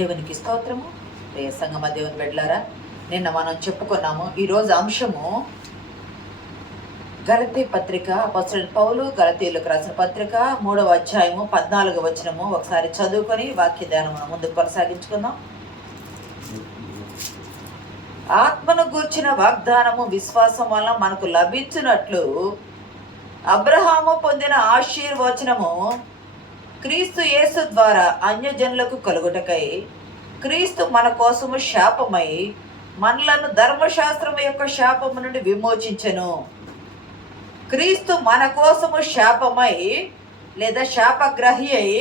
దేవునికి స్తోత్రము. ప్రియ సంగమ దేవుని బిడ్డలారా, నిన్న మనం చెప్పుకున్నాము. ఈరోజు అంశము గలతీ పత్రిక, అపోస్తలుడైన పౌలు గలతీయులకు రాసిన పత్రిక 3వ అధ్యాయము 14వ వచనము ఒకసారి చదువుకొని వాక్య ధ్యానం మనం ముందుకు కొనసాగించుకుందాం. ఆత్మను గూర్చిన వాగ్దానము విశ్వాసం వలన మనకు లభించినట్లు అబ్రహాము పొందిన ఆశీర్వచనము క్రీస్తు యేసు ద్వారా అన్యజనులకు కలుగుటకై క్రీస్తు మన కోసము శాపమై మనలను ధర్మశాస్త్రము యొక్క శాపము నుండి విమోచించెను. క్రీస్తు మన కోసము శాపమై లేదా శాపగ్రహి అయి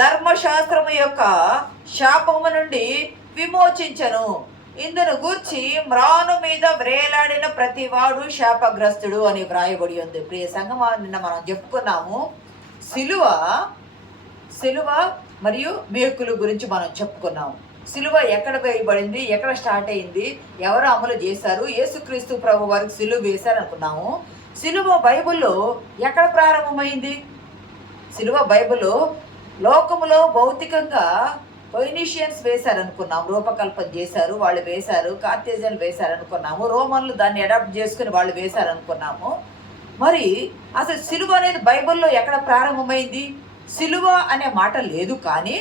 ధర్మశాస్త్రము యొక్క శాపము నుండి విమోచించెను. ఇందును గూర్చి మ్రాను మీద వ్రేలాడిన ప్రతివాడు శాపగ్రస్తుడు అని వ్రాయబడి ఉంది. ప్రియ సంగమా, నిన్న మనం చెప్పుకున్నాము సిలువ మరియు మేకులు గురించి మనం చెప్పుకున్నాము. సిలువ ఎక్కడ వేయబడింది, ఎక్కడ స్టార్ట్ అయింది, ఎవరు అమలు చేశారు, యేసుక్రీస్తు ప్రభు వారికి సిలువ వేశారు అనుకున్నాము. సిలువ బైబిల్లో ఎక్కడ ప్రారంభమైంది? సిలువ బైబిల్లో లోకములో భౌతికంగా ఫొయినీషియన్స్ వేశారనుకున్నాము, రూపకల్పన చేశారు, వాళ్ళు వేశారు. కార్తేజియన్లు వేశారనుకున్నాము. రోమన్లు దాన్ని అడాప్ట్ చేసుకుని వాళ్ళు వేశారనుకున్నాము. మరి అసలు సిలువ అనేది బైబిల్లో ఎక్కడ ప్రారంభమైంది? సిలువ అనే మాట లేదు, కానీ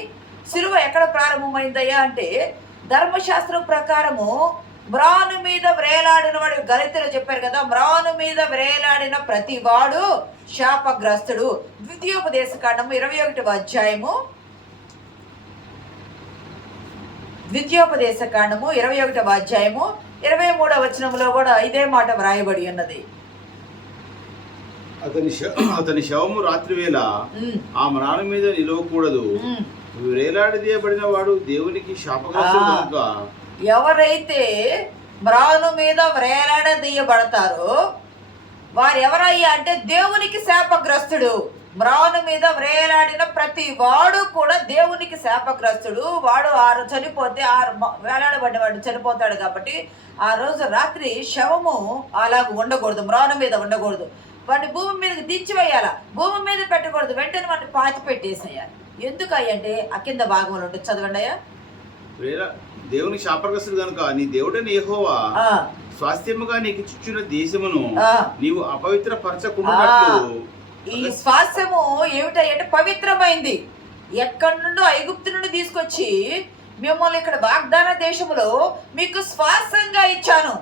సిలువ ఎక్కడ ప్రారంభమైందయ్యా అంటే ధర్మశాస్త్రం ప్రకారము మ్రాను మీద వ్రేలాడిన వాడు, గలతీలో చెప్పారు కదా, మ్రాను మీద వ్రేలాడిన ప్రతి వాడు శాపగ్రస్తుడు. ద్వితీయోపదేశకాండము 21వ అధ్యాయము 23వ వచనంలో కూడా ఇదే మాట వ్రాయబడి ఉన్నది. అతని శవము రాత్రి వేళ ఆ మ్రాను మీద నిలవకూడదు, వేలాడదీయబడిన వాడు దేవునికి శాపగ్రస్తుడు కనుక. ఎవరైతే మ్రాను మీద వ్రేలాడదీయబడతారో వారు ఎవరయ్యా అంటే దేవునికి శాపగ్రస్తుడు. మ్రాను మీద వ్రేలాడిన ప్రతి వాడు కూడా దేవునికి శాపగ్రస్తుడు. వాడు చనిపోతే వేలాడబడ్డవాడు చనిపోతాడు కాబట్టి ఆ రోజు రాత్రి శవము అలాగ ఉండకూడదు, మ్రాను మీద ఉండకూడదు. వాడిని భూమి మీదకి దించివేయాలి, భూమి మీద పెట్టకూడదు, వెంటనే వాడిని పాతి పెట్టేసేయాలి. ఎందుకు అంటే ఆ కింద భాగంలో ఉంటుంది. చదవండి అయ్యా. దేవునికి శాపగ్రస్తుడు కనుక నీ దేవుడైన యెహోవా స్వాస్థ్యముగా నీకు ఇచ్చిన దేశమును నీవు అపవిత్రపరచకుండానట్లు. ఈ స్వాస్థ్యము ఏమిటంటే పవిత్రమైంది. ఎక్కడి నుండో ఐగుప్తు నుండి తీసుకొచ్చి మిమ్మల్ని ఇక్కడ వాగ్దాన దేశములో మీకు స్వాస్థ్యంగా ఇచ్చాను.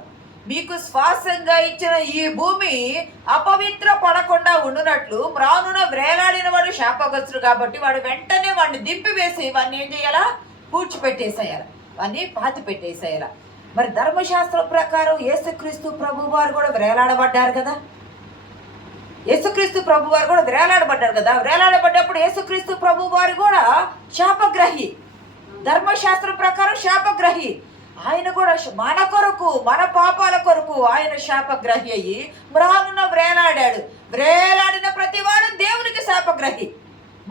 మీకు స్వాస్థ్యంగా ఇచ్చిన ఈ భూమి అపవిత్ర పడకుండా ఉండునట్లు మ్రానున వ్రేలాడిన వాడు శాపగ్రస్తుడు కాబట్టి వాడు వెంటనే వాడిని దింపివేసి వాడిని ఏం చేయాలా? పూడ్చిపెట్టేసేయాలి, వాడిని పాతి పెట్టేసేయాలి. మరి ధర్మశాస్త్రం ప్రకారం యేసుక్రీస్తు ప్రభు వారు కూడా వ్రేలాడబడ్డారు కదా. యేసుక్రీస్తు ప్రభు వారు కూడా వ్రేలాడబడ్డారు కదా. వ్రేలాడబడ్డప్పుడు యేసుక్రీస్తు ప్రభు వారు కూడా శాపగ్రహి, ధర్మశాస్త్రం ప్రకారం శాపగ్రహి. ఆయన కూడా మన కొరకు, మన పాపాల కొరకు ఆయన శాపగ్రహి అయ్యి మ్రానున వ్రేలాడాడు. వ్రేలాడిన ప్రతివాడు దేవునికి శాపగ్రహి,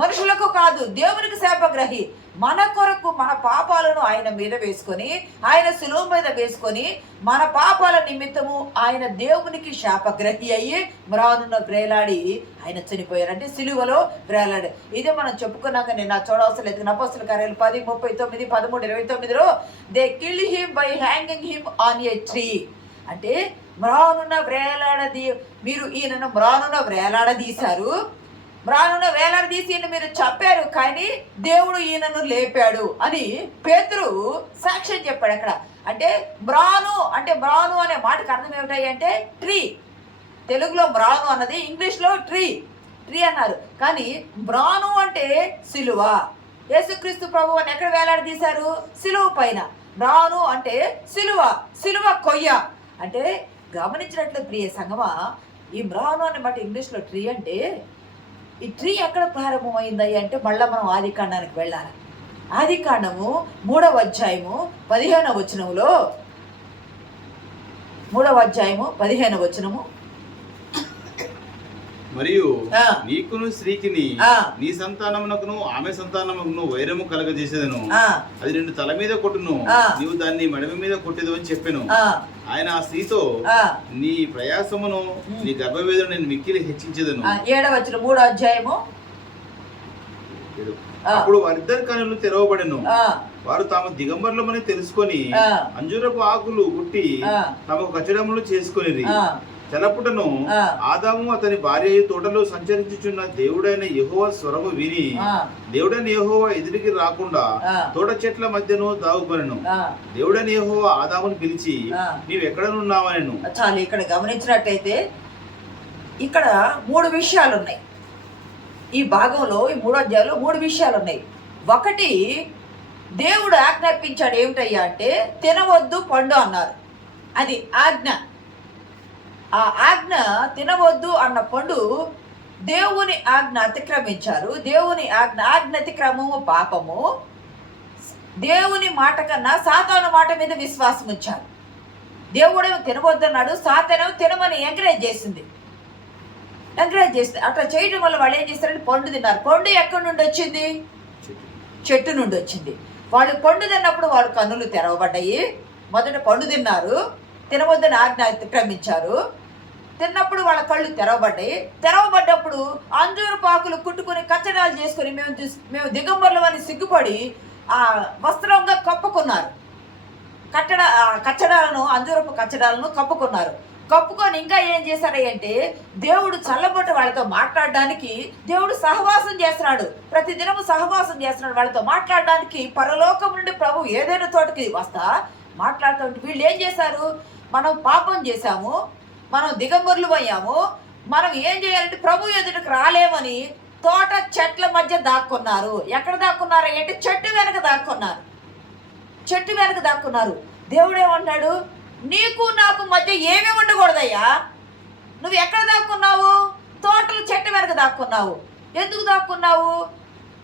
మనుషులకు కాదు, దేవునికి శాపగ్రహి. మన కొరకు మన పాపాలను ఆయన మీద వేసుకొని, ఆయన శిలువ మీద వేసుకొని మన పాపాల నిమిత్తము ఆయన దేవునికి శాపగ్రహి అయ్యి మ్రానున వ్రేలాడి ఆయన చనిపోయారు. అంటే సిలువలో వ్రేలాడు. ఇదే మనం చెప్పుకున్నాక నేను చూడవలసిన లేదు. అపోస్తల కార్యాలు 10:39, 13:29 they killed him by hanging him on a tree. అంటే మ్రానున మీరు ఈయనను మ్రానున వ్రేలాడదీశారు, మ్రానున వేలాడదీసి మీరు చెప్పారు, కానీ దేవుడు ఈయనను లేపాడు అని పేతురు సాక్ష్యం చెప్పాడు అక్కడ. అంటే మ్రాను అనే మాటకు అర్థం ఏమిటాయి అంటే ట్రీ. తెలుగులో మ్రాను అన్నది, ఇంగ్లీష్లో ట్రీ అన్నారు. కానీ మ్రాను అంటే సిలువ. యేసుక్రీస్తు ప్రభు అని ఎక్కడ వేలాడదీశారు? సిలువ పైన. మ్రాను అంటే సిలువ కొయ్య. అంటే గమనించినట్లు ప్రియ సంగమా, ఈ మ్రాను అనే మాట ఇంగ్లీష్లో ట్రీ అంటే ఈ ట్రీ ఎక్కడ ప్రారంభమైంది అంటే మళ్ళీ మనం ఆదికాండానికి వెళ్ళాలి. ఆదికాండము 3వ అధ్యాయము 15వ వచనములో, 3వ అధ్యాయము 15వ వచనము, మరియు నీకును స్త్రీకిని నీ సంతానమునకును ఆమె సంతానమునకును వైరము కలగజేసేదను, అది నిన్ను తల మీద కొట్టును, నీవు దాన్ని మడమ మీద కొట్టేదు అని చెప్పాను. ఆయన ఆ స్త్రీతో నీ ప్రయాసమును నీ గర్భవేదన నేను మిక్కిలి హెచ్చించేదను. 7వ వచనం 3వ అధ్యాయము అప్పుడు వారిద్దరి కన్నులు తెరవబడెను, వారు తాము దిగంబరులమని తెలుసుకొని ఆ. అంజూరపు ఆకులు గుట్టి ఆ. తమకు కచ్చడములు చేసుకొనిరి. ఆ. తెల్లపుటను ఆ. ఆదాము అతని భార్య తోటలో సంచరించుచున్న దేవుడైన యెహోవా స్వరము విని ఆ. దేవుడైన యెహోవా ఎదురికి రాకుండా ఆ. తోట చెట్ల మధ్యను దాగుకొనెను. ఆ. దేవుడైన యెహోవా ఆదామును పిలిచి ఆ. నీవెక్కడనున్నావనెను. చాలు. ఇక్కడ గమనించినట్టయితే ఇక్కడ 3 విషయాలు ఉన్నాయి. ఈ భాగంలో ఈ 3 అధ్యాయంలో 3 విషయాలు ఉన్నాయి. ఒకటి, దేవుడు ఆజ్ఞాపించాడు. ఏమిటయ్యా అంటే తినవద్దు పండు అన్నారు. అది ఆజ్ఞ. ఆ ఆజ్ఞ తినవద్దు అన్న పండు దేవుని ఆజ్ఞ అతిక్రమించారు. దేవుని ఆజ్ఞ అతిక్రమము పాపము. దేవుని మాట కన్నా సాతాను మాట మీద విశ్వాసం ఉంచారు. దేవుడేమో తినవద్దన్నాడు, సాతానేమో తినమని ఎంకరేజ్ చేసింది. అట్లా చేయడం వల్ల వాళ్ళు ఏం చేస్తారంటే పండు తిన్నారు. పండు ఎక్కడి నుండి వచ్చింది? చెట్టు నుండి వచ్చింది. వాళ్ళు పండు తిన్నప్పుడు వాళ్ళ కన్నులు తెరవబడ్డాయి. మొదట పండు తిన్నారు, తినవద్దని ఆజ్ఞ అతిక్రమించారు. తిన్నప్పుడు వాళ్ళ కళ్ళు తెరవబడ్డప్పుడు అంజూరు పాకులు కుట్టుకొని కచ్చడాలు చేసుకొని మేము దిగంబరులమని సిగ్గుపడి ఆ వస్త్రంగా కప్పుకున్నారు. కచ్చడాలను, అంజూరపు కచ్చడాలను కప్పుకున్నారు. కప్పుకొని ఇంకా ఏం చేశారంటే దేవుడు చల్లబొట్ట వాళ్ళతో మాట్లాడడానికి దేవుడు సహవాసం చేస్తున్నాడు. ప్రతిదినము సహవాసం చేస్తున్నాడు వాళ్ళతో మాట్లాడడానికి. పరలోకం నుండి ప్రభు ఏదైనా తోటకి వస్తా మాట్లాడుతూ వీళ్ళు ఏం చేశారు? మనం పాపం చేశాము, మనం దిగంబరులు అయ్యాము, మనం ఏం చేయాలంటే ప్రభు ఎదుటికి రాలేమని తోట చెట్ల మధ్య దాక్కున్నారు. ఎక్కడ దాక్కున్నారు అంటే చెట్టు వెనక దాక్కున్నారు. దేవుడు ఏమన్నాడు? నీకు నాకు మధ్య ఏమీ ఉండకూడదయ్యా. నువ్వు ఎక్కడ దాక్కున్నావు? తోటలు చెట్టు వెనక దాక్కున్నావు. ఎందుకు దాక్కున్నావు?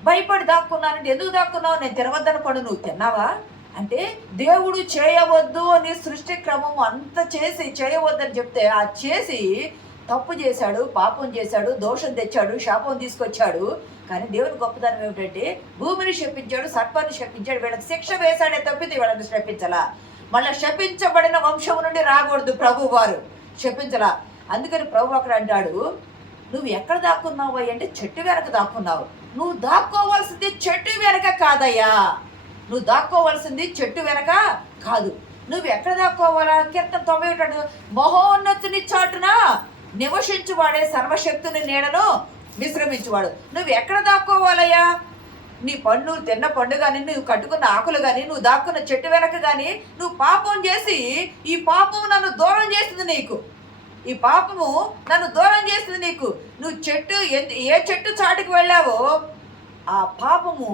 భయపడి దాక్కున్నానంటే ఎందుకు దాక్కున్నావు? నేను తినవద్దన పండు నువ్వు తిన్నావా అంటే దేవుడు చేయవద్దు అని సృష్టి క్రమం అంత చేసి చేయవద్దని చెప్తే ఆ చేసి తప్పు చేశాడు, పాపం చేశాడు, దోషం తెచ్చాడు, శాపం తీసుకొచ్చాడు. కానీ దేవుని గొప్పతనం ఏమిటంటే భూమిని శపించాడు, సర్పాన్ని శపించాడు. వీళ్ళకి శిక్ష వేశాడే తప్పితే వీళ్ళని శపించలా. మళ్ళీ శపించబడిన వంశం నుండి రాకూడదు ప్రభు వారు, శపించలా. అందుకని ప్రభు అక్కడ అంటాడు, నువ్వు ఎక్కడ దాక్కున్నావు అంటే చెట్టు వెనక దాక్కున్నావు. నువ్వు దాక్కోవాల్సింది చెట్టు వెనక కాదయ్యా. నువ్వు దాక్కోవాల్సింది చెట్టు వెనక కాదు. నువ్వు ఎక్కడ దాక్కోవాలా? కీర్తన 91 మహోన్నతుని చాటున నివసించువాడే సర్వశక్తుని నీడను విశ్రమించువాడు. నువ్వు ఎక్కడ దాక్కోవాలయ్యా? నీ పండు తిన్న పండు కానీ, నువ్వు కట్టుకున్న ఆకులు కానీ, నువ్వు దాక్కున్న చెట్టు వెనక కానీ నువ్వు పాపం చేసి ఈ పాపం నన్ను దూరం చేసింది నీకు. ఈ పాపము నన్ను దూరం చేసింది నీకు. నువ్వు ఏ చెట్టు చాటుకు వెళ్ళావో ఆ పాపము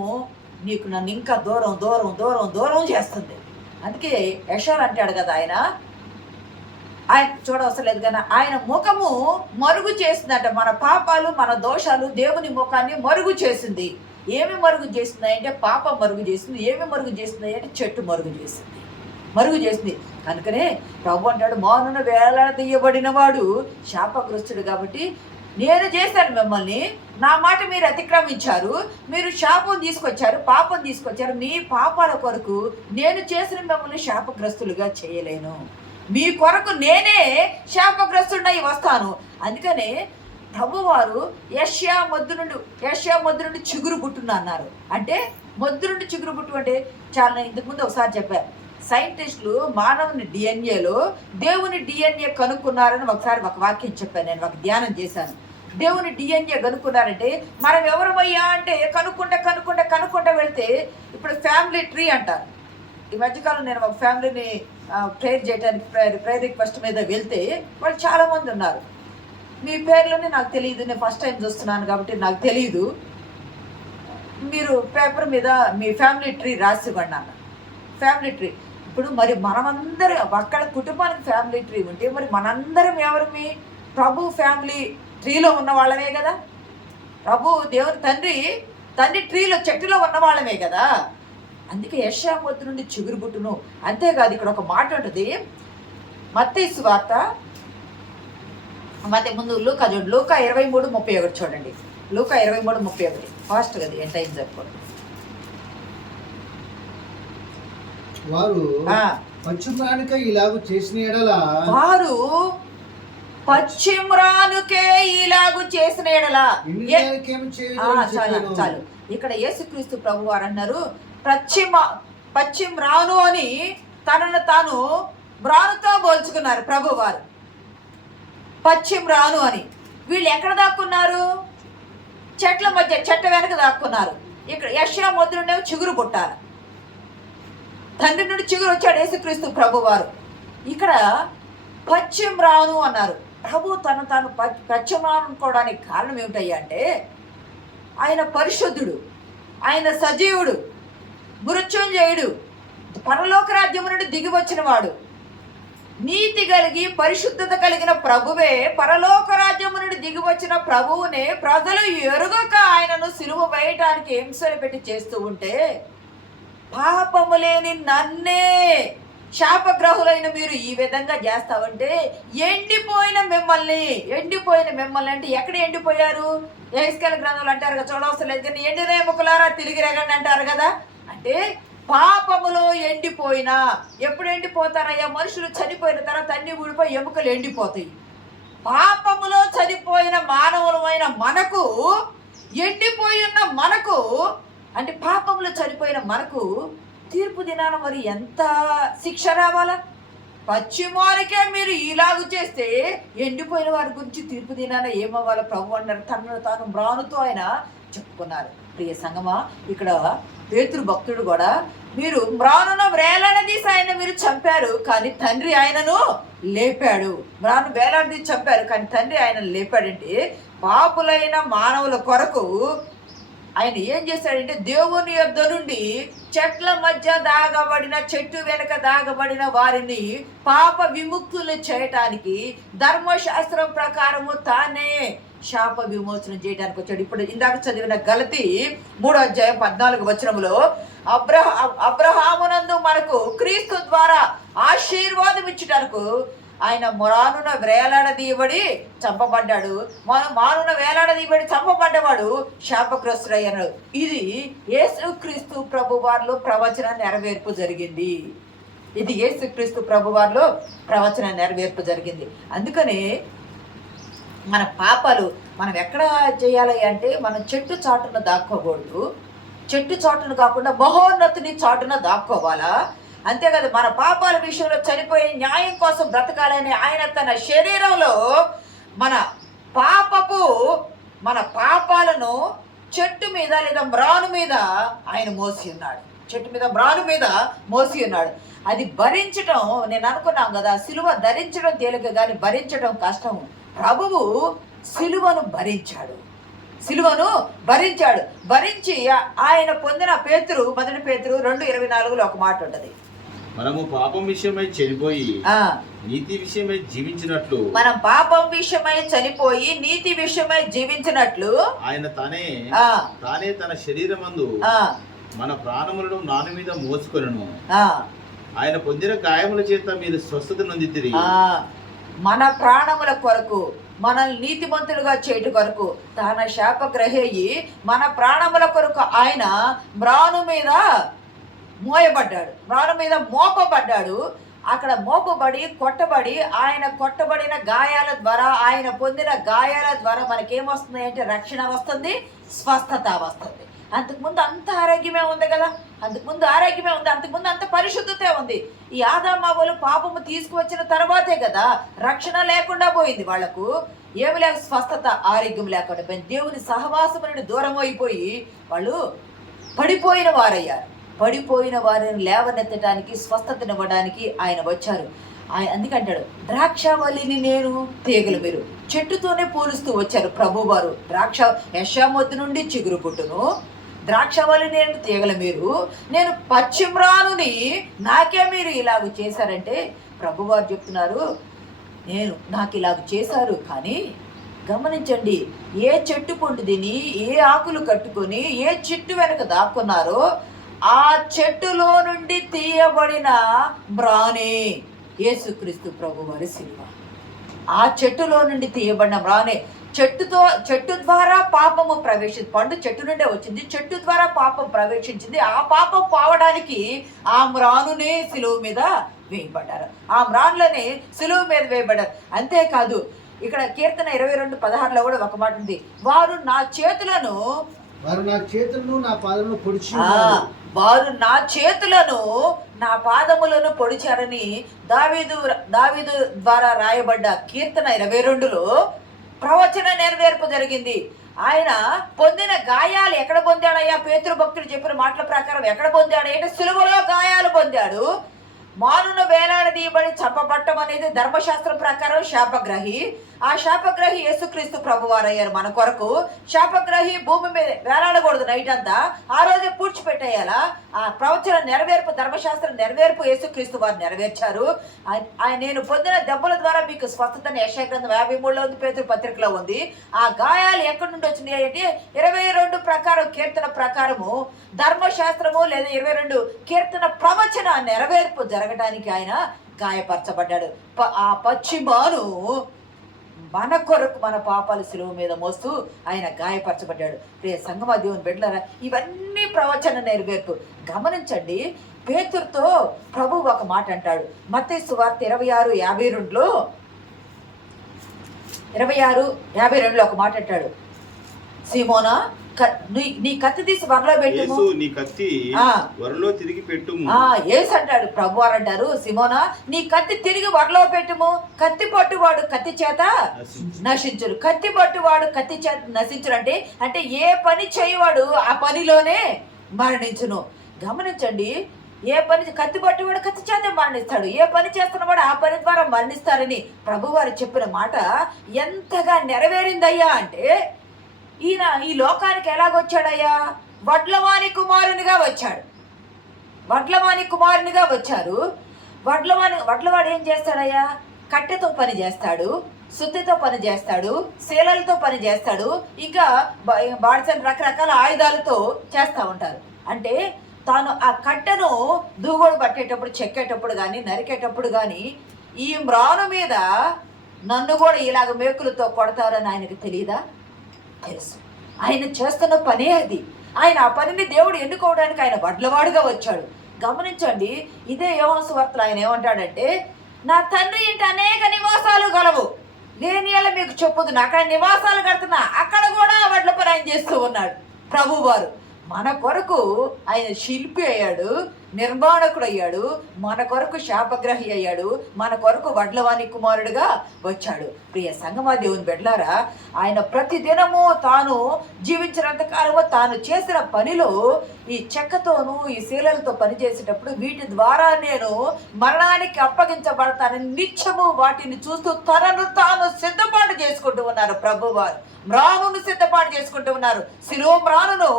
నీకు నన్ను ఇంకా దూరం దూరం దూరం దూరం చేస్తుంది. అందుకే యెషయా అంటాడు కదా, ఆయన చూడవసరం లేదు కానీ ఆయన ముఖము మరుగు చేసిందట. మన పాపాలు, మన దోషాలు దేవుని ముఖాన్ని మరుగు చేసింది. ఏమి మరుగు చేస్తుంది అంటే పాపం మరుగు చేసింది. ఏమి మరుగు చేస్తుంది అంటే చెట్టు మరుగు చేసింది. కనుకనే ప్రభు అంటాడు, మౌనున వేలాడదీయబడిన వాడు శాపగ్రస్తుడు. కాబట్టి నేను చేశాను మిమ్మల్ని, నా మాట మీరు అతిక్రమించారు, మీరు శాపం తీసుకొచ్చారు, పాపం తీసుకొచ్చారు. మీ పాపాల కొరకు నేను చేసిన మిమ్మల్ని శాపగ్రస్తులుగా చేయలేను. మీ కొరకు నేనే శాపగ్రస్తుడై వస్తాను. అందుకనే ప్రభువారు యెషయా మొద్దు నుండి చిగురు పుట్టును అన్నారు. అంటే మొద్దు నుండి చిగురు పుట్టు అంటే చాలా ఇంతకుముందు ఒకసారి చెప్పారు. సైంటిస్టులు మానవుని డిఎన్ఏలో దేవుని డిఎన్ఏ కనుక్కున్నారని ఒకసారి ఒక వాక్యం చెప్పాను. నేను ఒక ధ్యానం చేశాను. దేవుని డిఎన్ఏ కనుక్కున్నారంటే మనం ఎవరమయ్యా అంటే కనుక్కుంటా వెళ్తే ఇప్పుడు ఫ్యామిలీ ట్రీ అంటారు. ఈ మధ్యకాలం నేను ఒక ఫ్యామిలీని ప్రేయర్ చేయడానికి ప్రేయర్ రిక్వెస్ట్ మీద వెళ్తే వాళ్ళు చాలామంది ఉన్నారు. మీ పేర్లోనే నాకు తెలియదు, నేను ఫస్ట్ టైం చూస్తున్నాను కాబట్టి నాకు తెలియదు, మీరు పేపర్ మీద మీ ఫ్యామిలీ ట్రీ రాసి ఇవ్వండి అన్న. ఫ్యామిలీ ట్రీ ఇప్పుడు మరి మనమందరం అక్కడ కుటుంబానికి ఫ్యామిలీ ట్రీ ఉంటే మరి మనందరం ఎవరిమి? ప్రభు ఫ్యామిలీ ట్రీలో ఉన్న వాళ్ళమే కదా. ప్రభు దేవుని తండ్రి ట్రీలో చెట్టులో ఉన్న వాళ్ళమే కదా. అందుకే యెషయా మొద్దు నుండి చిగురు పుట్టును. అంతేకాదు ఇక్కడ ఒక మాట ఉంటుంది, మత్తయి సువార్త ముందు లూకా చూడండి, లూకా 23:31 చూడండి. లూకా 23:31 ఫాస్ట్ కదా, ఎంత అయింది చెప్పండి. వారు పశ్చిమ్రానికే ఇలాగ చేసిన ఎడల చాలు. ఇక్కడ యేసుక్రీస్తు ప్రభు వారు అన్నారు, పశ్చిమ రాను అని తనను తాను మ్రానుతో పోల్చుకున్నారు ప్రభువారు. పశ్చిమ రాను అని. వీళ్ళు ఎక్కడ దాక్కున్నారు? చెట్ల మధ్య, చెట్ల వెనక దాక్కున్నారు. ఇక్కడ యెషయా మొదలు ఉండేవి చిగురు పుట్టాలి. తండ్రి నుండి చిగురు వచ్చాడు యేసుక్రీస్తు ప్రభువారు. ఇక్కడ పశ్చిమ రాను అన్నారు. ప్రభు తాను పశ్చిమ రాను అనుకోవడానికి కారణం ఏమిటయ్యా అంటే, ఆయన పరిశుద్ధుడు, ఆయన సజీవుడు, మృత్యుంజయుడు, పరలోక రాజ్యము నుండి దిగి వచ్చిన వాడు, నీతి కలిగి పరిశుద్ధత కలిగిన ప్రభువే, పరలోక రాజ్యము నుండి దిగి వచ్చిన ప్రభువునే ప్రజలు ఎరుగక ఆయనను సిలువ వేయటానికి హింసలు పెట్టి చేస్తూ ఉంటే, పాపము లేని నన్నే శాపగ్రహులైన మీరు ఈ విధంగా చేస్తామంటే, ఎండిపోయిన మిమ్మల్ని అంటే ఎక్కడ ఎండిపోయారు? యెహెజ్కేలు గ్రంథంలో అంటారు కదా, చూడవసరం లేదు కానీ ఎండిన ఎముకలారా తిరిగి రేగండి అంటారు కదా. అంటే పాపములో ఎండిపోయినా, ఎప్పుడు ఎండిపోతారయ్యా? మనుషులు చనిపోయిన తర్వాత అన్ని ఊడిపోయి ఎముకలు ఎండిపోతాయి. పాపములో చనిపోయిన మానవులమైన మనకు, ఎండిపోయి ఉన్న మనకు, అంటే పాపంలో చనిపోయిన మనకు తీర్పు దినాన మరి ఎంత శిక్ష రావాలా? పశ్చిమానికే మీరు ఇలాగు చేస్తే ఎండిపోయిన వారి గురించి తీర్పు దినాన ఏమవ్వాలో ప్రభు అన్నారు. తనను తాను మ్రానుతో ఆయన చెప్పుకున్నారు. ప్రియ సంగమా, ఇక్కడ పేతురు భక్తుడు కూడా, మీరు మ్రానును వేలాడదీసి ఆయన మీరు చంపారు, కానీ తండ్రి ఆయనను లేపాడు. మ్రాను వేలాడదీసి చంపారు, కానీ తండ్రి ఆయనను లేపాడంటే, పాపులైన మానవుల కొరకు ఆయన ఏం చేశాడంటే, దేవుని యొద్ద నుండి చెట్ల మధ్య దాగబడిన, చెట్టు వెనక దాగబడిన వారిని పాప విముక్తులు చేయటానికి ధర్మశాస్త్రం ప్రకారము తానే శాప విమోచనం చేయడానికి వచ్చాడు. ఇప్పుడు ఇందాక చదివిన గలతీ 3:14 అబ్రహామునందు మనకు క్రీస్తు ద్వారా ఆశీర్వాదం ఇచ్చటానికి ఆయన మ్రానున వేలాడదీయబడి చంపబడ్డాడు. మానున వేలాడదీయబడి చంపబడ్డవాడు శాపగ్రస్తుడయ్యాడు. ఇది యేసుక్రీస్తు ప్రభు వారిలో ప్రవచన నెరవేర్పు జరిగింది. ఇది యేసుక్రీస్తు ప్రభు వారిలో ప్రవచన నెరవేర్పు జరిగింది. అందుకని మన పాపాలు మనం ఎక్కడ చేయాలి అంటే, మనం చెట్టు చాటున దాక్కోకూడదు. చెట్టు చాటును కాకుండా మహోన్నతుని చాటున దాక్కోవాలా. అంతేకాదు, మన పాపాల విషయంలో చనిపోయే న్యాయం కోసం బ్రతకాలని ఆయన తన శరీరంలో మన పాపాలను చెట్టు మీద లేదా మ్రాను మీద ఆయన మోసి ఉన్నాడు. చెట్టు మీద, మ్రాను మీద మోసి ఉన్నాడు. అది భరించడం, నేను అనుకున్నాం కదా, సిలువ ధరించడం తేలిక కానీ భరించడం కష్టం. ప్రభువు సిలువను భరించాడు. భరించి ఆయన పొందిన మొదటి పేతురు 2:24 ఒక మాట ఉంటది, మనము పాపం విషయమై చనిపోయి నీతి విషయమై జీవించినట్లు, మనం పాపం విషయమై చనిపోయి నీతి విషయమై జీవించినట్లు ఆయన తానే తన శరీరమందు మన ప్రాణములను నాను మీద మోసుకొనెను. ఆయన పొందిన గాయముల చేత మీరు స్వస్థత నొందితిరి. మన ప్రాణముల కొరకు, మనల్ని నీతిమంతులుగా చేయట కొరకు తన శాపగ్రహి మన ప్రాణముల కొరకు ఆయన మ్రాను మీద మోపబడ్డాడు. అక్కడ మోపబడి కొట్టబడి, ఆయన కొట్టబడిన గాయాల ద్వారా, ఆయన పొందిన గాయాల ద్వారా మనకేమొస్తుంది అంటే రక్షణ వస్తుంది, స్వస్థత వస్తుంది. అంతకుముందు అంత ఆరోగ్యమే ఉంది కదా, అంతకుముందు అంత పరిశుద్ధతే ఉంది. ఈ ఆదామవ్వలు పాపము తీసుకువచ్చిన తర్వాతే కదా రక్షణ లేకుండా పోయింది. వాళ్లకు ఏమి లేక స్వస్థత, ఆరోగ్యం లేకుండా పోయింది. దేవుని సహవాసము నుండి దూరం అయిపోయి వాళ్ళు పడిపోయిన వారయ్యారు. పడిపోయిన వారిని లేవనెత్తడానికి, స్వస్థతనివ్వడానికి ఆయన వచ్చారు. అందుకంటాడు, ద్రాక్షావల్లిని నేను, తీగలు మీరు. చెట్టుతోనే పోలుస్తూ వచ్చారు ప్రభువారు. యెషయా మొద్దు నుండి చిగురు పుట్టును, ద్రాక్షవల్లి నేను, తీగల మీరు. నేను పశ్చిమ రానుని, నాకే మీరు ఇలాగ చేశారంటే ప్రభువారు చెప్తున్నారు, నాకు ఇలాగ చేశారు. కానీ గమనించండి, ఏ చెట్టు పొండు తిని, ఏ ఆకులు కట్టుకొని, ఏ చెట్టు వెనక దాక్కున్నారో ఆ చెట్టులో నుండి తీయబడిన మ్రానే యేసుక్రీస్తు ప్రభువారి సిలువ. ఆ చెట్టులో నుండి తీయబడిన మ్రానే. చెట్టు ద్వారా పాపము పండు చెట్టు నుండే వచ్చింది, చెట్టు ద్వారా పాపం ప్రవేశించింది. ఆ పాపం పోవడానికి ఆ మ్రానునే సిలువ మీద వేయబడ్డారు. ఆ మ్రాన్లని సిలువ మీద వేయబడ్డారు. అంతేకాదు, ఇక్కడ కీర్తన 22:16 కూడా ఒక మాట ఉంది, వారు నా చేతులను నా పాదములను పొడిచి వారు నా చేతులను నా పాదములను పొడిచారని దావీదు ద్వారా రాయబడ్డ కీర్తన 22లో ప్రవచన నెరవేర్పు జరిగింది. ఆయన పొందిన గాయాలు ఎక్కడ పొందాడయ్యా? పేతురు భక్తుడు చెప్పిన మాటల ప్రకారం ఎక్కడ పొందాడు అంటే సిలువలో గాయాలు పొందాడు. మానును వేలాడదీయబడి చంపబట్టం అనేది ధర్మశాస్త్రం ప్రకారం శాపగ్రహి. ఆ శాపగ్రహి యేసుక్రీస్తు ప్రభువారయ్యారు మన కొరకు. శాపగ్రహి భూమి మీద వేలాడకూడదు నైట్ అంతా, ఆ రోజే పూడ్చిపెట్టేయాలా. ఆ ప్రవచన నెరవేర్పు, ధర్మశాస్త్రం నెరవేర్పు యేసుక్రీస్తు వారు నెరవేర్చారు. నేను పొందిన దెబ్బల ద్వారా మీకు స్వస్థతని యెషయా గ్రంథం 53లో ఉంది, పేతురు పత్రికలో ఉంది. ఆ గాయాలు ఎక్కడి నుండి వచ్చినాయి అంటే 22 ప్రకారం, కీర్తన ప్రకారము ధర్మశాస్త్రము లేదా 22 కీర్తన ప్రవచన నెరవేర్పు జరగడానికి ఆయన గాయపరచబడ్డాడు. ఆ పశ్చిమాను మన కొరకు మన పాపాలు సిలువ మీద మోస్తూ ఆయన గాయపరచబడ్డాడు. ప్రియ సంగమా దేవుని బిడ్డలారా, ఇవన్నీ ప్రవచన నెరవేర్పు. గమనించండి, పేతురుతో ప్రభు ఒక మాట అంటాడు. మత్తయి సువార్త 26:52లో ఒక మాట అంటాడు. సీమోనా, నీ కత్తి తీసి వరలో పెట్టుము. నీ కత్తి వరలో తిరిగి పెట్టుము. యేసు అంటాడు, ప్రభు వారు అంటారు, సిమోనా నీ కత్తి తిరిగి వరలో పెట్టుము. కత్తి పట్టువాడు కత్తి చేత నశించుడు. కత్తి పట్టువాడు కత్తి చేత నశించుడు అంటే ఏ పని చేయవాడు ఆ పనిలోనే మరణించును. గమనించండి, ఏ పని కత్తి పట్టువాడు కత్తి చేత మరణిస్తాడు. ఏ పని చేస్తున్నవాడు ఆ పని ద్వారా మరణిస్తారని ప్రభువారు చెప్పిన మాట ఎంతగా నెరవేరిందయ్యా అంటే, ఈయన ఈ లోకానికి ఎలాగొచ్చాడయ్యా? వడ్లవాణి కుమారునిగా వచ్చాడు. వడ్లవాణి కుమారునిగా వచ్చారు. వడ్లవాడు ఏం చేస్తాడయ్యా? కట్టెతో పని చేస్తాడు, సుత్తితో పని చేస్తాడు, శీలలతో పని చేస్తాడు, ఇంకా బాడిసని రకరకాల ఆయుధాలతో చేస్తూ ఉంటారు. అంటే తాను ఆ కట్టెను దూగోడు పట్టేటప్పుడు, చెక్కేటప్పుడు కానీ, నరికేటప్పుడు కానీ, ఈ మ్రాను మీద నన్ను కూడా ఇలాగ మేకులతో కొడతారని ఆయనకు తెలియదా? తెలుసు. ఆయన చేస్తున్న పనే అది. ఆయన ఆ పనిని దేవుడు ఎన్నుకోవడానికి ఆయన వడ్లవాడుగా వచ్చాడు. గమనించండి, ఇదే యోహాను సువార్తలో ఆయన ఏమంటాడంటే, నా తండ్రి ఇంటి అనేక నివాసాలు గలవు, నేను ఇలా మీకు చెప్పుదును. అక్కడ నివాసాలు కడుతున్నా, అక్కడ కూడా వడ్ల పని ఆయన చేస్తూ ఉన్నాడు ప్రభువారు. మన కొరకు ఆయన శిల్పి అయ్యాడు, నిర్మాణకుడు అయ్యాడు, మన కొరకు శాపగ్రహి అయ్యాడు, మన కొరకు వడ్లవాణి కుమారుడుగా వచ్చాడు. ప్రియ సంగమా దేవుని బిడ్డలారా, ఆయన ప్రతిదినము తాను జీవించినంత కాలము తాను చేసిన పనిలో ఈ చెక్కతోనూ ఈ శీలలతో పనిచేసేటప్పుడు వీటి ద్వారా నేను మరణానికి అప్పగించబడతానని నిత్యము వాటిని చూస్తూ తనను తాను సిద్ధపాటు చేసుకుంటూ ఉన్నారు ప్రభువారు. మ్రానును సిద్ధపాటు చేసుకుంటూ ఉన్నారు, సిలువ మ్రానును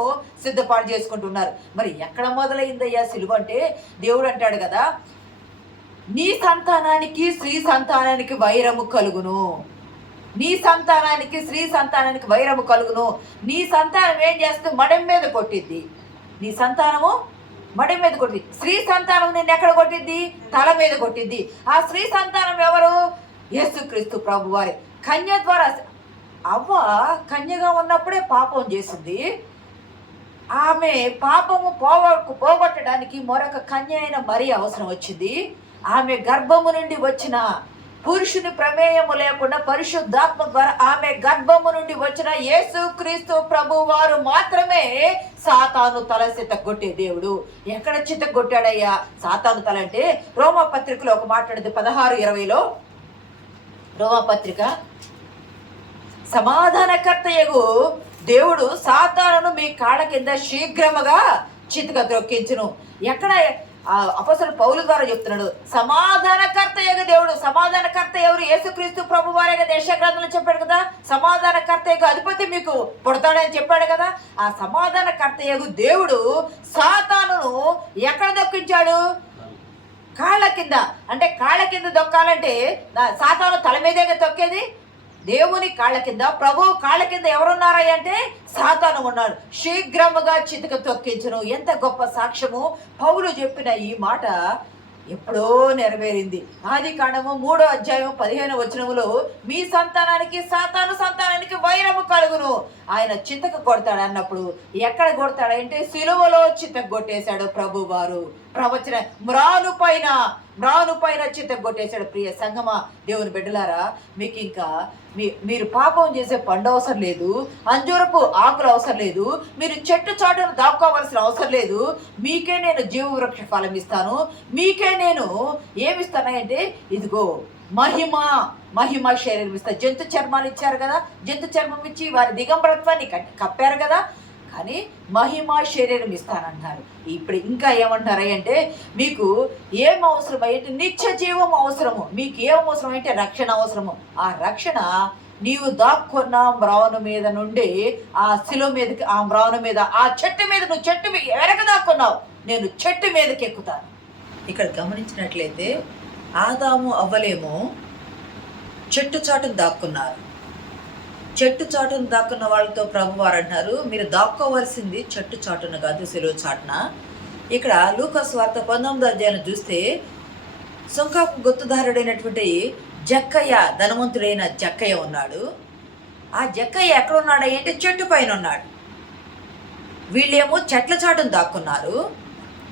సిద్ధపాటు చేసుకుంటున్నారు. మరి ఎక్కడ మొదలైందయ్యా సిలువ అంటే? దేవుడు అంటాడు కదా, నీ సంతానానికి స్త్రీ సంతానానికి వైరము కలుగును. నీ సంతానానికి స్త్రీ సంతానానికి వైరము కలుగును. నీ సంతానం ఏం చేస్తుంది? మడెం మీద కొట్టిద్ది. నీ సంతానము మడెం మీద కొట్టింది. స్త్రీ సంతానం నిన్ను ఎక్కడ కొట్టిద్ది? తల మీద కొట్టిద్ది. ఆ స్త్రీ సంతానం ఎవరు? యేసుక్రీస్తు ప్రభువారే. కన్య ద్వారా అవ్వ కన్యగా ఉన్నప్పుడే పాపం చేసింది. ఆమె పాపము పోగొట్టడానికి మరొక కన్య అయిన మరియ అవసరం వచ్చింది. ఆమె గర్భము నుండి వచ్చిన పురుషుని ప్రమేయము లేకుండా పరిశుద్ధాత్మ ద్వారా ఆమె గర్భము నుండి వచ్చిన యేసుక్రీస్తు ప్రభువారు మాత్రమే సాతాను తల చితగొట్టే దేవుడు. ఎక్కడ చితగొట్టాడయ్యా సాతాను తల అంటే? రోమాపత్రికలో ఒక మాట్లాడింది 16:20లో. రోమాపత్రిక, సమాధానకర్తయగు దేవుడు సాతానును మీ కాళ్ళ కింద శీఘ్రముగా చితక త్రొక్కించును. ఎక్కడ అపొస్తలుడు పౌలు ద్వారా చెప్తున్నాడు, సమాధానకర్తయగు దేవుడు. సమాధానకర్త ఎవరు? యేసుక్రీస్తు ప్రభువారేగా యెషయా గ్రంథంలో చెప్పాడు కదా, సమాధానకర్తయగు అధిపతి మీకు పుడతాడని చెప్పాడు కదా. ఆ సమాధానకర్తయగు దేవుడు సాతానును ఎక్కడ దొక్కించాడు? కాళ్ళ కింద. అంటే కాళ్ళ కింద దొక్కాలంటే సాతాను తల మీదేగా తొక్కేది. దేవుని కాళ్ళ కింద, ప్రభు కాళ్ళ కింద ఎవరున్నారయ్య అంటే సాతాను ఉన్నాడు. శీఘ్రముగా చితక తొక్కించును. ఎంత గొప్ప సాక్ష్యము! పౌలు చెప్పిన ఈ మాట ఎప్పుడో నెరవేరింది. ఆదికాండము 3:15 మీ సంతానానికి సాతాను సంతానానికి వైరము కలుగును, ఆయన చితక కొడతాడు అన్నప్పుడు ఎక్కడ కొడతాడంటే సిలువలో చితక కొట్టేశాడు ప్రభువారు. ప్రవచన మ్రాను పైన చిత్తగొట్టేశాడు. ప్రియ సంగమా, దేవుని బిడ్డలారా, మీకు ఇంకా మీరు పాపం చేసే పండు అవసరం లేదు, అంజూరపు ఆకులు అవసరం లేదు, మీరు చెట్టు చాటును దాక్కోవలసిన అవసరం లేదు. మీకే నేను జీవవృక్ష ఫలం ఇస్తాను. మీకే నేను ఏమిస్తానంటే ఇదిగో మహిమ శరీరం ఇస్తా. జంతు చర్మాలు ఇచ్చారు కదా, జంతు చర్మం ఇచ్చి వారి దిగంబరత్వాన్ని కప్పారు కదా, కానీ మహిమ శరీరం ఇస్తానంటారు. ఇప్పుడు ఇంకా ఏమంటారు అంటే మీకు ఏం అవసరం అంటే నిత్య జీవం అవసరము. మీకు ఏం అవసరం అంటే రక్షణ అవసరము. ఆ రక్షణ నీవు దాక్కున్న మ్రాను మీద నుండి ఆ శిలువ మీదకి, ఆ మ్రాను మీద, ఆ చెట్టు మీద, నువ్వు చెట్టు వెనక దాక్కున్నావు, నేను చెట్టు మీదకి ఎక్కుతాను. ఇక్కడ గమనించినట్లయితే ఆదాము అవ్వలేమో చెట్టు చాటును దాక్కున్నారు. చెట్టు చాటును దాక్కున్న వాళ్ళతో ప్రభువారు అంటున్నారు, మీరు దాక్కోవలసింది చెట్టు చాటును కాదు, సిలువ చాటున. ఇక్కడ లూకాసు వార్త 19వ అధ్యాయం చూస్తే సుంకపు గుర్తుదారుడైనటువంటి జక్కయ్య, ధనవంతుడైన జక్కయ్య ఉన్నాడు. ఆ జక్కయ్య ఎక్కడ ఉన్నాడు అంటే చెట్టు పైన ఉన్నాడు. వీళ్ళేమో చెట్ల చాటును దాక్కున్నారు,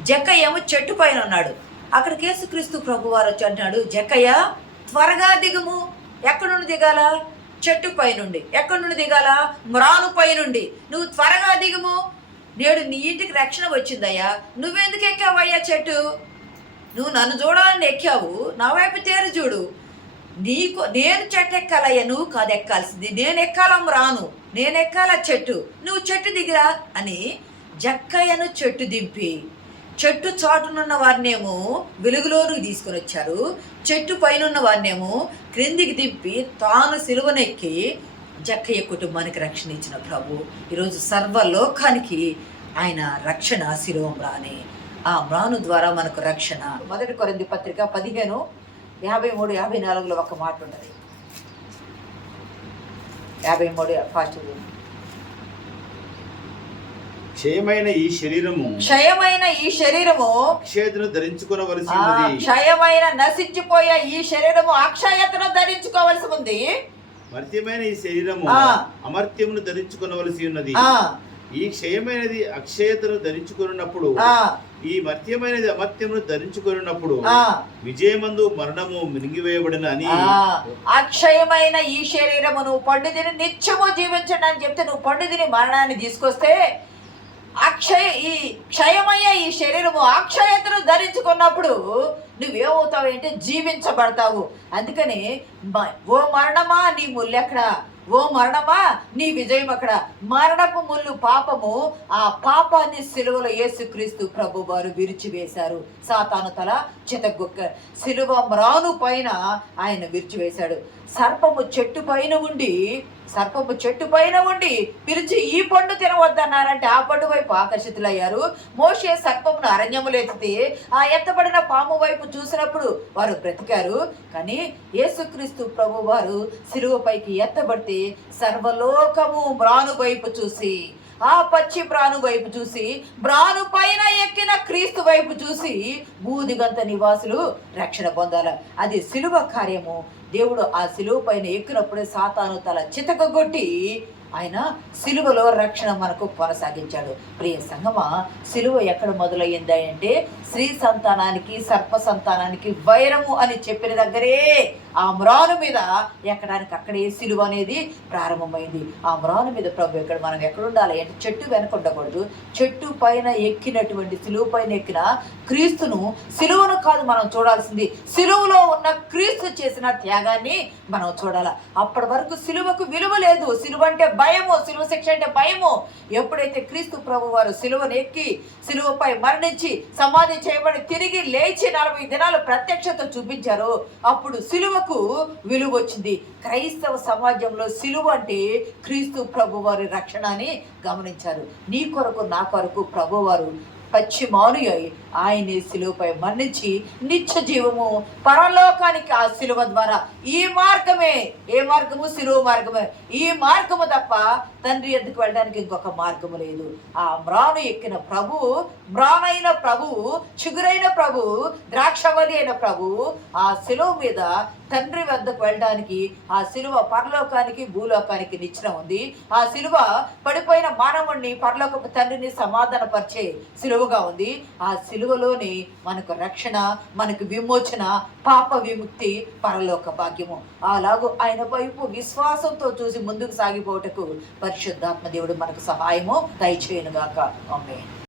జక్కయ్య ఏమో చెట్టు పైన ఉన్నాడు. అక్కడికి యేసుక్రీస్తు ప్రభువారు వచ్చి అంటున్నాడు, జక్కయ్య త్వరగా దిగుము. ఎక్కడి నుండి దిగాల? చెట్టు పై నుండి. ఎక్కడి నుండి దిగాల? మ్రాను పై నుండి. నువ్వు త్వరగా దిగుము, నేడు నీ ఇంటికి రక్షణ వచ్చిందయ్యా. నువ్వెందుకు ఎక్కావయ్యా చెట్టు? నువ్వు నన్ను చూడాలని ఎక్కావు, నా వైపు తేరు చూడు. నేను చెట్టు ఎక్కాలయ్యా, నువ్వు కాదు ఎక్కాల్సింది. నేను ఎక్కాల మ్రాను, నేను ఎక్కాల చెట్టు, నువ్వు చెట్టు దిగిరా అని జక్కయ్యను చెట్టు దింపి చెట్టు చాటునున్న వారినేమో వెలుగులోనికి తీసుకొని వచ్చారు, చెట్టు పైన ఉన్న వారినేమో క్రిందికి దింపి తాను సిలువనెక్కి జక్కయ్య కుటుంబానికి రక్షణ ఇచ్చిన ప్రభు ఈరోజు సర్వలోకానికి ఆయన రక్షణ సిలువ మ్రానే. ఆ మ్రాను ద్వారా మనకు రక్షణ. 1 కొరింథీ పత్రిక 15:53-54 ఒక మాట ఉంటుంది. 53 ఫాస్ట్. క్షయమైన ఈ శరీరము అక్షయతను ధరించుకోవలసి ఉంది. క్షయమైన నశించిపోయే ఈ శరీరము అక్షయతను ధరించుకోవలసి ఉంది. మర్త్యమైన ఈ శరీరము అమర్త్యమును ధరించుకోవలసి ఉన్నది. ఈ క్షయమైనది అక్షయతను ధరించుకున్నప్పుడు, ఈ మర్త్యమైనది అమర్త్యమును ధరించుకున్నప్పుడు విజయమందు మరణము మింగివేయబడిన అని. అక్షయమైన ఈ శరీరమును పండు తిని నిత్యము జీవించండి అని చెప్తే, నువ్వు పండు తిని మరణాన్ని తీసుకొస్తే ఈ క్షయమయ్యే ఈ శరీరము అక్షయతను ధరించుకున్నప్పుడు నువ్వేమవుతావు అంటే జీవించబడతావు. అందుకని ఓ మరణమా నీ ముల్లెక్కడా, ఓ మరణమా నీ విజయం అక్కడ. మరణపు ముళ్ళు పాపము, ఆ పాపాన్ని సిలువలో యేసుక్రీస్తు ప్రభు వారు విరిచివేశారు. సాతాను తల చితగొక్క సిలువ మ్రాను పైన ఆయన విరిచివేశాడు. సర్పము చెట్టు పైన ఉండి పిలిచి ఈ పండు తినవద్దన్నారంటే ఆ పండు వైపు ఆకర్షితులయ్యారు. మోషే సర్పమును అరణ్యములో ఎత్తితే ఆ ఎత్తబడిన పాము వైపు చూసినప్పుడు వారు బ్రతికారు. కానీ యేసుక్రీస్తు ప్రభు వారు సిలువ పైకి ఎత్తబడితే సర్వలోకము మ్రాను వైపు చూసి, ఆ పచ్చి బ్రాను వైపు చూసి, బ్రాను పైన ఎక్కిన క్రీస్తు వైపు చూసి బూదిగంత నివాసులు రక్షణ పొందాల. అది సిలువ కార్యము. దేవుడు ఆ సిలువ పైన ఎక్కినప్పుడే సాతాను తల చితకగొట్టి ఆయన సిలువలో రక్షణ మనకు కొనసాగించాడు. ప్రియ సంగమా, సిలువ ఎక్కడ మొదలయ్యింది అంటే స్త్రీ సంతానానికి సర్ప సంతానానికి వైరము అని చెప్పిన దగ్గరే ఆ మ్రాను మీద ఎక్కడానికి అక్కడే సిలువ అనేది ప్రారంభమైంది. ఆ మ్రాను మీద ప్రభు ఇక్కడ మనం ఎక్కడుండాలి అంటే చెట్టు వెనక ఉండకూడదు. చెట్టు పైన ఎక్కినటువంటి సిలువ పైన ఎక్కిన క్రీస్తును, సిలువను కాదు మనం చూడాల్సింది, సిలువలో ఉన్న క్రీస్తు చేసిన త్యాగాన్ని మనం చూడాలి. అప్పటి వరకు సిలువకు విలువ లేదు. సిలువ అంటే భయము, సిలువ శిక్ష అంటే భయము. ఎప్పుడైతే క్రీస్తు ప్రభు వారు సిలువను ఎక్కి సిలువపై మరణించి సమాధి చేయబడి తిరిగి లేచి 40 దినాలు ప్రత్యక్షత చూపించారో అప్పుడు సిలువకు విలువ వచ్చింది. క్రైస్తవ సమాజంలో సిలువ అంటే క్రీస్తు ప్రభు వారి రక్షణ అని గమనించారు. నీ కొరకు నా కొరకు ప్రభు వారు పచ్చి మాను అయి ఆయనే సిలువపై మరణించి నిత్య జీవము పరలోకానికి ఆ సిలువ ద్వారా ఈ మార్గమే. ఏ మార్గము? సిలువ మార్గమే. ఈ మార్గము తప్ప తండ్రి ఎద్దుకు వెళ్ళడానికి ఇంకొక మార్గము లేదు. ఆ మ్రాను ఎక్కిన ప్రభువు, మ్రానైన ప్రభువు, చిగురైన ప్రభువు, ద్రాక్షవల్లి అయిన ప్రభువు ఆ సిలువ మీద తండ్రి వద్దకు వెళ్ళడానికి, ఆ సిలువ పరలోకానికి భూలోకానికి నిచ్చెన ఉంది. ఆ సిలువ పడిపోయిన మానవుణ్ణి పరలోకపు తండ్రిని సమాధానపరిచే సిలువగా ఉంది. ఆ సిలువ సిలువలోని మనకు రక్షణ, మనకు విమోచన, పాప విముక్తి, పరలోక భాగ్యము. అలాగూ ఆయన వైపు విశ్వాసంతో చూసి ముందుకు సాగిపోవటకు పరిశుద్ధాత్మ దేవుడు మనకు సహాయము దయచేయునుగాక. ఆమేన్.